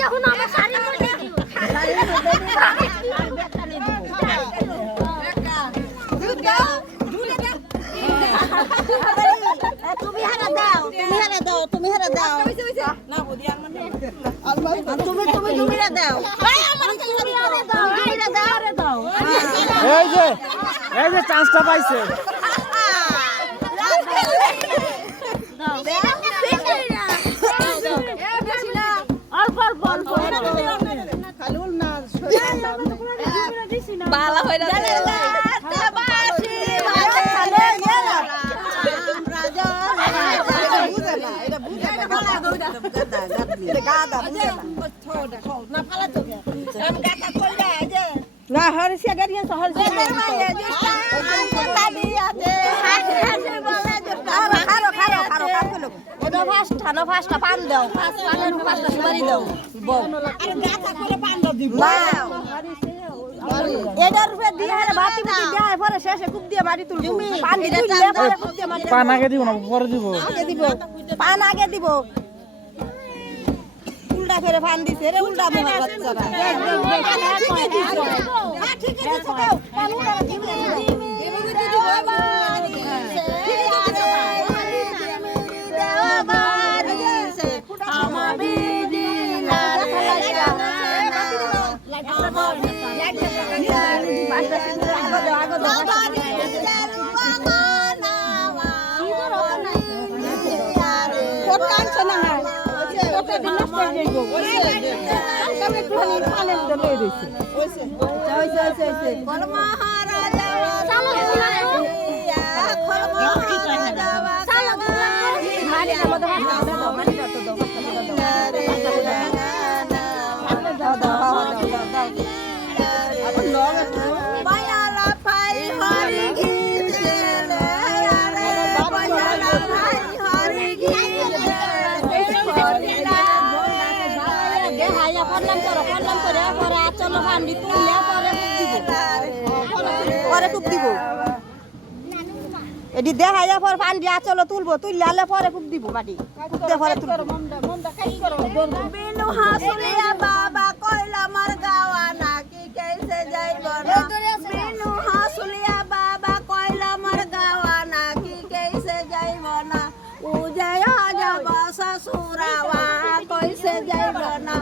যখন আমার শাড়ির মধ্যে দিও তুমি হারা দাও তুমি হারা দাও না বুদিয়া তুমি জুমিরা দাও এই যে চান্সটা পাইছে বালা হইরা না হরসিয়া গাড়িয়া তো হরসিয়া ফাস্টা পান দাও ফাস্টা সুপারি দাও এটার উপরে দিয়ে বাতি বাতি দেয় পরে শেষে কুপ দিয়ে বাড়ি তুলবো পান দিলে পরে কুপ দিয়ে বাড়ি পান আগে দিব না পরে দিব আগে দিব পান আগে দিব উল্টা ফেরে পান দিছে রে উল্টা মোহর বাচ্চারা ঠিক আছে পান উল্টা দিব এটি দেখাইয়া পর পান দিয়া চলো তুলবো তুললে পরে খুব দিব মাটি পরে তুলবো বিনু হাসুলিয়া বাবা কইলা মার গাওয়া নাকি কেসে যাইব না বিনু হাসুলিয়া বাবা কইলা মার গাওয়া নাকি কেসে যাইব না উজয়া যাব সসুরাওয়া কইসে যাইব না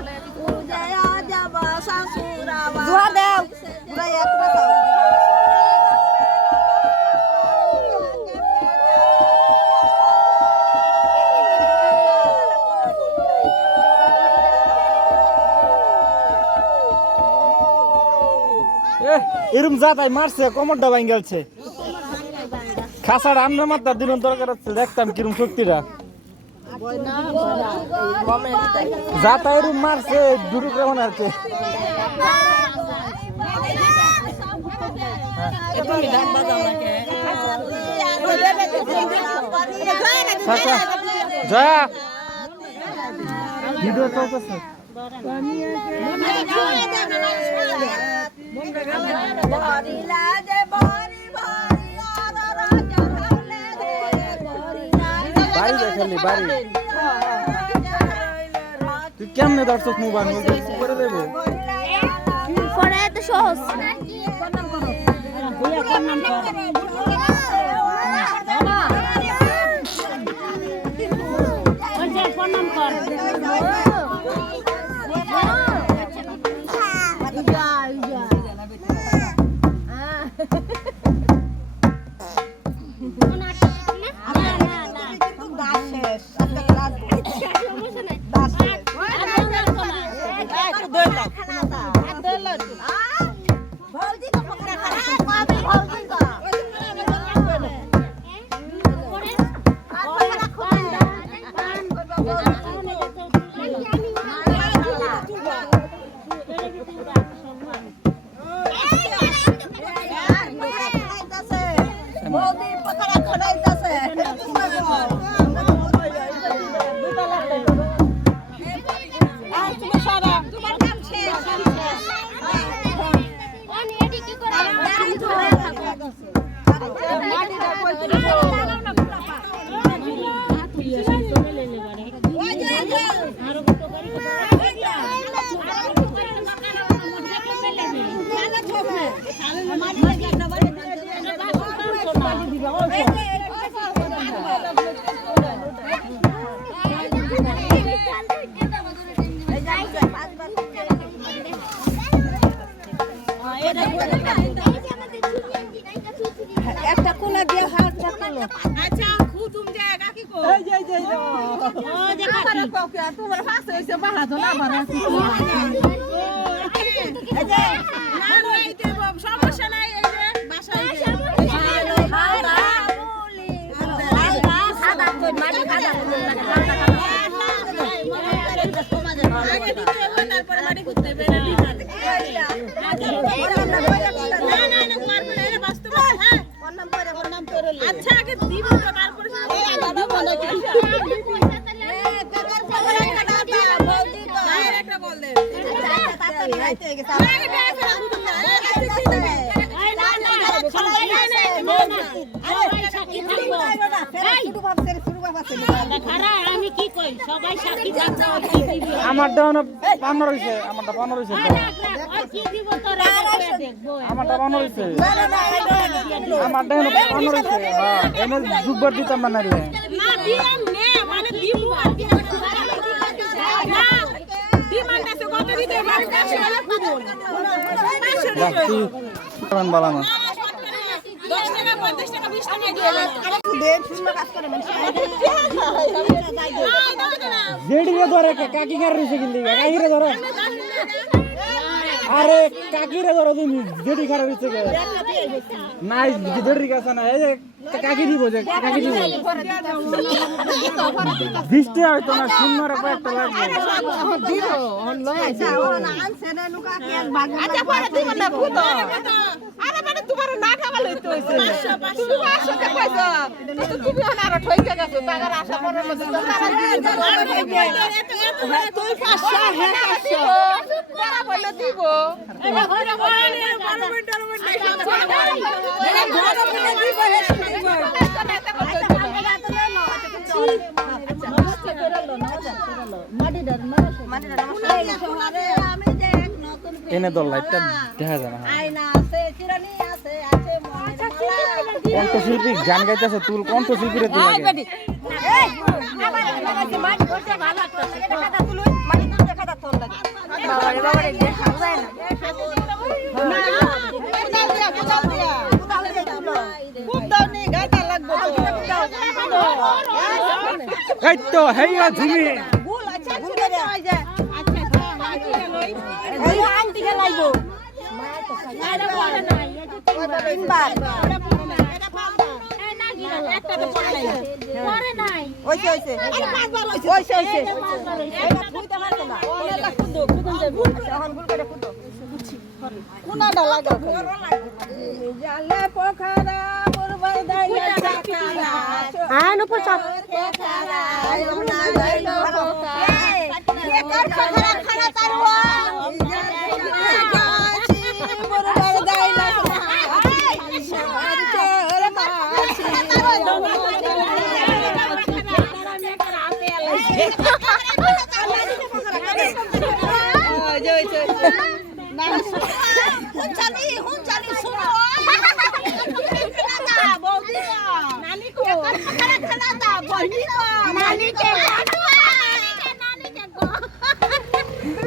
উজয়া যাব সসুরাওয়া জোয়া দেও বুড়াই এতটা দাও এরম যা তাই মারছে কোমরটা ভাঙ গেছে খাসাটা আমরা মাত্র দিনের দরকার আছে দেখতাম কিরম শক্তিটা যা তাই এরম মারছে দুটো কেমন আছে যা ভিডিও চলতেছে বাড়ি দেখালি বাড়ি তুই কেমনে দর্শক মোবাইল করে দেবে পরে তো সহজ আচ্ছা খুতুম জায়গা কি কো এই যে ও যে কাকি তোমার পাশে হইছে বাড়া তো না বাড়া এই যে না এই যে সমস্যা নাই এই যে বাসায় সাদা কই মাটি খাদা আগে দিতে হবে তারপরে মাটি করতে হবে না করবে না এটা বাস্তব হ্যাঁ কোন নাম তোর আচ্ছা আগে দিব তো তারপরে এই আগে দিব না একটা বল দে আমি কি কই সবাই সাক্ষী থাকতে আমারটা বানর হইছে আমারটা বানর হইছে কি দিব তোরা দেখবো আমারটা বানর হইছে আমারটা বানর হইছে হ্যাঁ এনে জুববার দিতাম না রে না দিম নে মানে দিব আর কি না ডিমান্ড আছে কত দিতে মানে 500 টাকা খুবো 500 টাকা কেমন বালা না 10 টাকা 50 টাকা 20 টাকা দিয়ে দেন শূন্য কাজ করে মানুষ জেডি রে ধরে কাকি কার রইছে কিন্তু কাকি রে ধরে আরে কাকি রে ধরে তুমি জেডি কার রইছে কে নাই জেডি কাছে না এই কাকি দিব যে কাকি দিব বৃষ্টি হয়তো না শূন্য রে কয়েকটা লাগবে দিব অন লয় আচ্ছা ওরা আনছে না নুকা কি এক ভাগ আচ্ছা পরে দিব না ফুটো আরে মানে তোমার না খাওয়া লইতে হইছে তুমি 500 টাকা কইছো তো তুমি আর ঠইকে গেছো টাকার আশা পড়ার মধ্যে তো তারা তুই 500 হ্যাঁ 500 তারা বলে দিব এরা ঘরে বলে গভর্নমেন্ট এনে দল লাইটটা দেখা যায় না আয়না আছে চিরানি আছে আছে কণ্ঠশিল্পী গান গাইতেছে তুল কণ্ঠশিল্পী রে তুল লাগে এই আবার মাটি করতে ভালো লাগতো এটা কথা তুলুই মাটি তুলতে কথা তোল লাগে বাবারে দেখা যায় না এই তো হেইয়া ঝুমি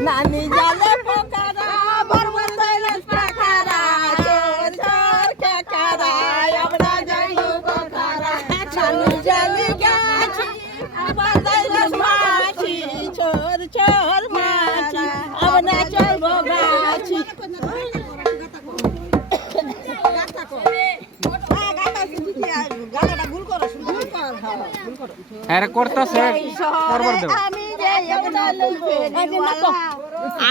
नानी जाले पोखरा बरबर दैले पोखरा चोर चोर के करा हमरा जाइयो पोखरा चालू जाली गाछी बरबर दैले माछी चोर चोर माछी अब ना चलबो गाछी गाता भूल करो আরে করতেছে করবার দাও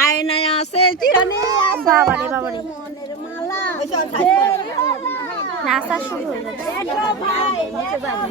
আয়না আছে চিরানি আছে বাবারে বাবারে মনের মালা নাচা শুরু হয়ে যাচ্ছে ভাই নিচে যাবে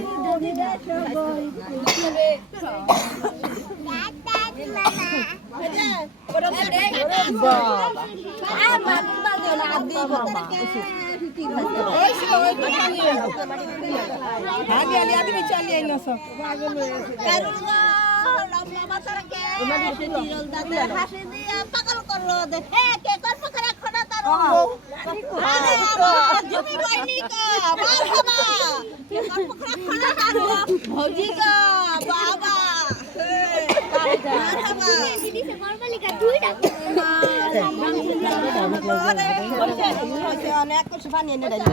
অনেক কিছু পানি এনে দেয়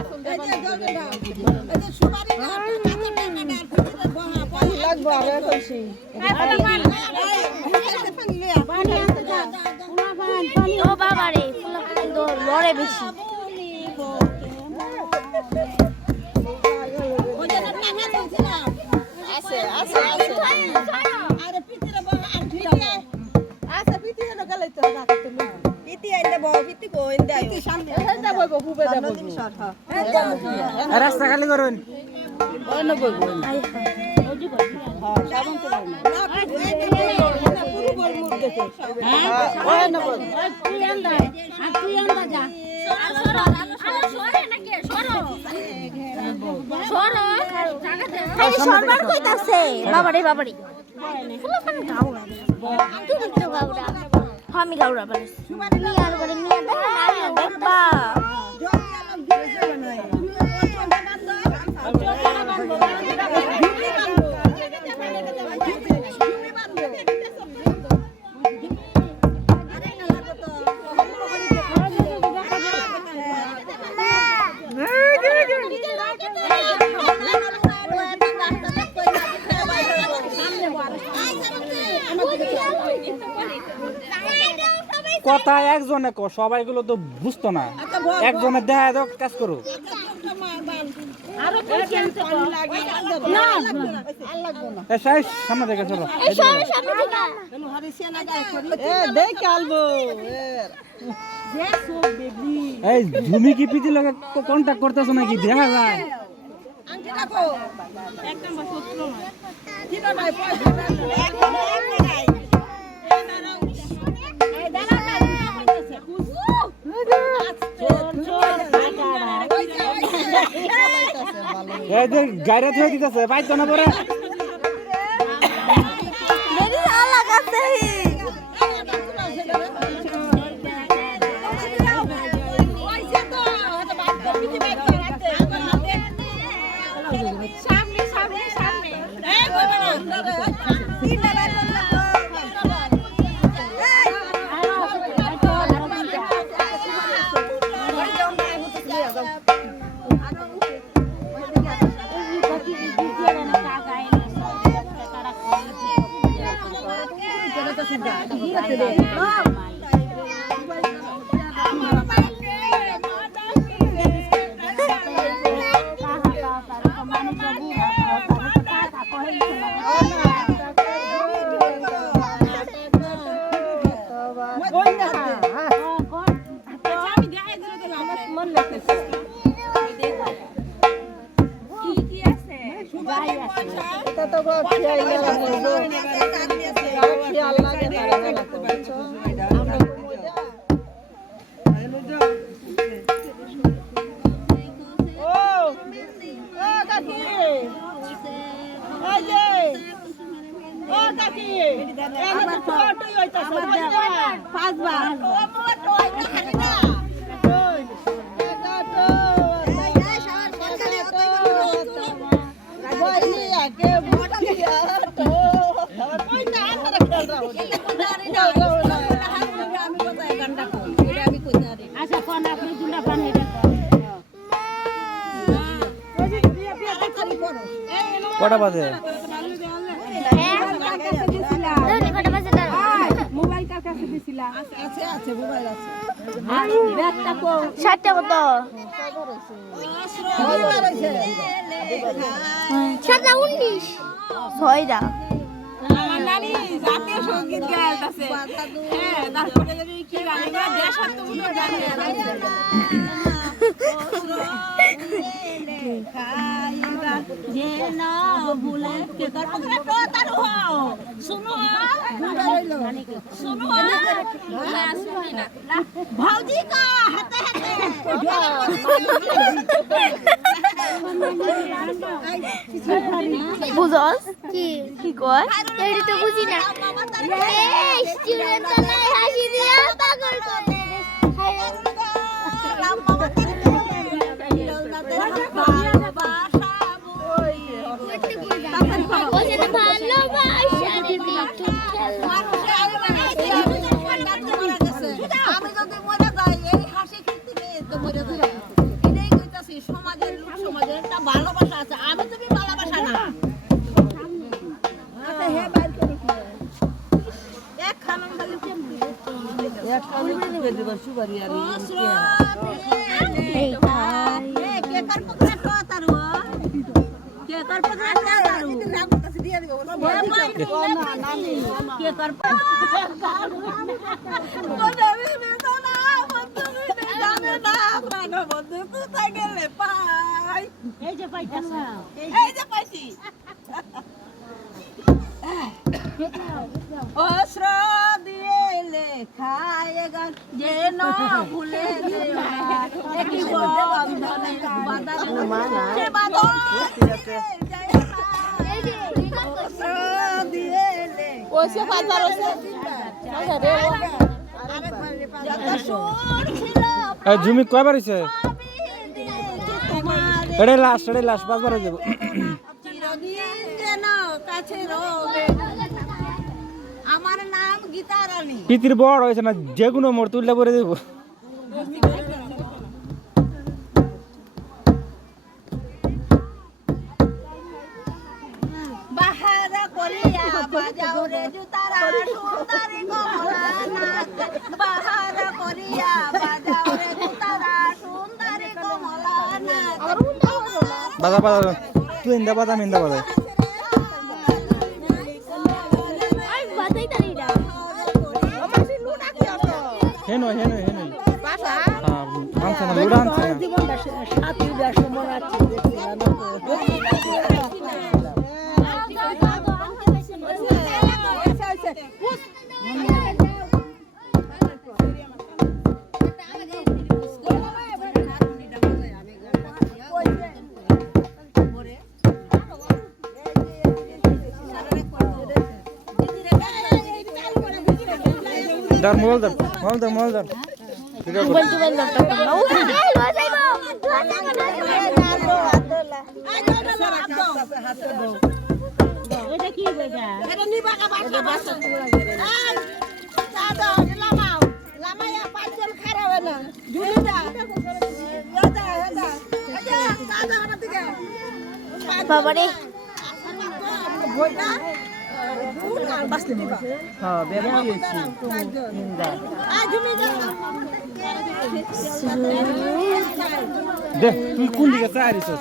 লাগবো আরে কইছি ও বাবা রে ফুল তো লড়ে বেশি আছে আছে আছে আরে পিতিরে বলা আর পিতিরে আছে পিতিরে না গলাই তো রাখতে লই পিতি আইলে বউ পিতি কো ইন্দা পিতি সামনে হেডা বইব হুবে দা বইব রাস্তা খালি করুন অন্য বইব আই ওজি বই হ্যাঁ সাবন তো না না পুরো বল মুখ দেখে হ্যাঁ অন্য বই তুই আন্দা আর তুই আন্দা যা সরে নাকি সরো সরো এই সরবার কইতাছে বাবারে বাবারে ফুল পানি গাও তুই তো গাওরা আমি গাওরা বলে মিয়ার বলে মিয়া দেখো না দেখবা কথা একজনে কো সবাইগুলো তো বুঝতো না একজনের দেখা দাও কাজ করো আরো পেশেন্ট পানি লাগে না এ সাই সামনে দেখে চলো এই সরে সামনে দিকা এ দেখ আলবো এই ভূমি কি পিতি লগে কন্টাক্ট করতেছ নাকি দেখা যায় আংটি রাখো একদম শত্রু নয় কি না ভাই পয়সা একদম নাই এই দাঁড়া না হইতাছে এই যে গাড়ি থই দিতেছে পাইতো না পরে মেরি আলাগ আছে সামনে সামনে সামনে এই কইবা না আমি দেখাই দিলে তো আমার মন লাগতেছে কি আছে গাই আছে এটা তো গো খেয়াল লাগে খেয়াল লাগে তারা লাগতে পারছো ও ও কাকি এই যে ও কাকি এনে তো ফটোই হইতাছে পাঁচবার ও মোটো হইতা খালি না আচ্ছা কোন আপনি দুলা পান এটা কটা বাজে মোবাইল কার কাছে দিছিলা আছে আছে মোবাইল আছে আর ব্যাগটা কো 60 কত কয়বার হইছে 19 ছয়টা আমার নানি জাতীয় সঙ্গীত গাইতাছে হ্যাঁ তারপরে যদি কি গান গায় দেশাত্মবোধক গান যে না ভুলে কে তার পকড়া তো তার হও শুনো শুনো হ্যাঁ শুনি না ভাউজি কা হাতে হাতে বুঝস কি কি কয় এডি তো বুঝি না এই স্টুডেন্ট তো নাই হাসি দিয়া পাগল করে আমি যদি মরে যাই এই হাসি এই খাই ওইসে বাজার ওইসে জমি কয়বার হয়েছে এটাই লাস্ট 5বার হয়ে যাবো আমার নাম গীতা রানী। পিতির বড় হয়েছে না যে কোনো মোড় তুললে করে দেবো বাহারা করিয়া বাজাও রে জুতারা সুন্দরী কমলা নাচ। বাহারা করিয়া বাজাও রে জুতারা সুন্দরী কমলা নাচ। বাজা তুই ইন্দা বাজা আমি ইন্দা বাজা আমি বাতাই তারি না হেনই বাসা আনছে না লুডা আনছে না দার মোবাইল দার মোবাইল টোবাইল লাগতো না ও এই লয়ে যাইবো এটা কি বেটা এটা নিবা কা বাসা। এই দাদা লামাও লামায়া পাঁচজন খারাপ না ঝুলি দা দাদা দাদা আমার দিকে বাবারে ভয়টা বাসতে দিবা। হ্যাঁ বেরে দিয়েছি ঝুলি দা দে তুই কোন দিকে চাইছিস